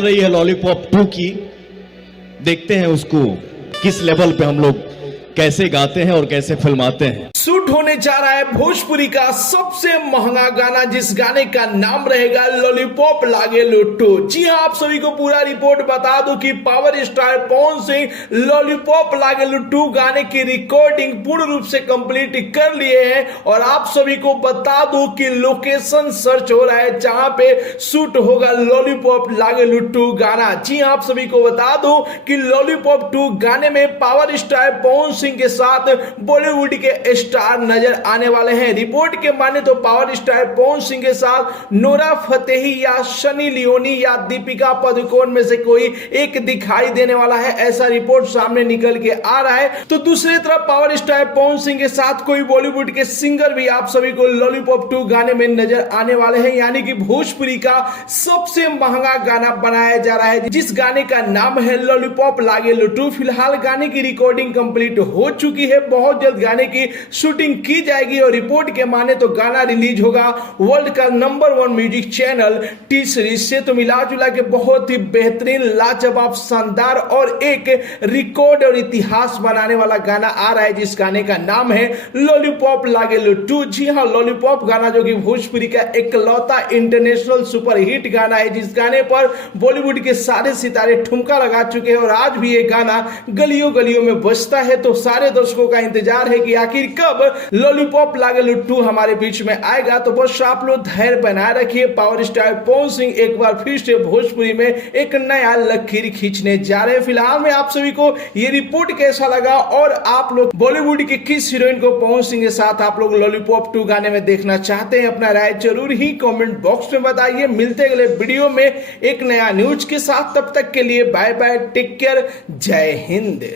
रही है लॉलीपॉप 2 की। देखते हैं उसको किस लेवल पे हम लोग कैसे गाते हैं और कैसे फिल्माते हैं। शूट होने जा रहा है भोजपुरी का सबसे महंगा गाना, जिस गाने का नाम रहेगा लॉलीपॉप लागे लुट्टू। जी हां, आप सभी को पूरा रिपोर्ट बता दूं कि power star Pawan Singh lollipop लागे लुट्टू गाने की रिकॉर्डिंग पूर्ण रूप से कंप्लीट कर लिए हैं। और आप सभी को बता दूं कि लोकेशन सर्च हो रहा है जहां पे शूट होगा लॉलीपॉप लागे लुट्टू गाना। जी हां, आप सभी को बता दूं कि लॉलीपॉप 2 गाने में पावर स्टार पवन सिंह के साथ बॉलीवुड के स्टार नजर आने वाले हैं। रिपोर्ट के माने तो पावर स्टार पवन सिंह के साथ नोरा फतेही या सनी लियोनी या दीपिका पादुकोण में से कोई एक दिखाई देने वाला है, ऐसा रिपोर्ट सामने निकल के आ रहा है। तो दूसरी तरफ पावर स्टार पवन सिंह के साथ कोई बॉलीवुड के सिंगर भी आप सभी को लॉलीपॉप 2 गाने में नजर आने वाले हैं, यानी कि भोजपुरी का सबसे महंगा गाना बनाया जा रहा है, जिस गाने का नाम है लॉलीपॉप लागे लुट्टू। फिलहाल गाने की रिकॉर्डिंग कंप्लीट हो चुकी है, बहुत जल्द गाने की शूटिंग की जाएगी और रिपोर्ट के माने तो गाना रिलीज होगा वर्ल्ड का number 1 music channel T series से। तो मिला जुला के बहुत ही बेहतरीन, लाजवाब, शानदार और एक रिकॉर्ड और इतिहास बनाने वाला गाना आ रहा है, जिस गाने का नाम है लॉलीपॉप लागे लुट्टू। जी हां, लॉलीपॉप गाना जो कि भोजपुरी का इकलौता इंटरनेशनल सुपरहिट गाना है, जिस गाने पर बॉलीवुड के सारे सितारे ठुमका लगा चुके हैं और आज भी ये गाना गलियों गलियों में बजता है। तो सारे दर्शकों का इंतजार है कि आखिर कब लॉलीपॉप लागे लुट्टू हमारे बीच में आएगा। तो बस आप लोग धैर्य बनाए रखिए, पावर स्टार पवन सिंह एक बार फिर से भोजपुरी में एक नया लकीर खींचने जा रहे हैं। फिलहाल में आप सभी को ये रिपोर्ट कैसा लगा और आप लोग बॉलीवुड की किस हीरोइन को पवन सिंह के साथ आप लोग लॉलीपॉप 2 गाने में देखना चाहते हैं, अपना राय जरूर ही कमेंट बॉक्स में बताइए। मिलते अगले वीडियो में एक नया न्यूज के साथ, तब तक के लिए बाय बाय, टेक केयर, जय हिंद।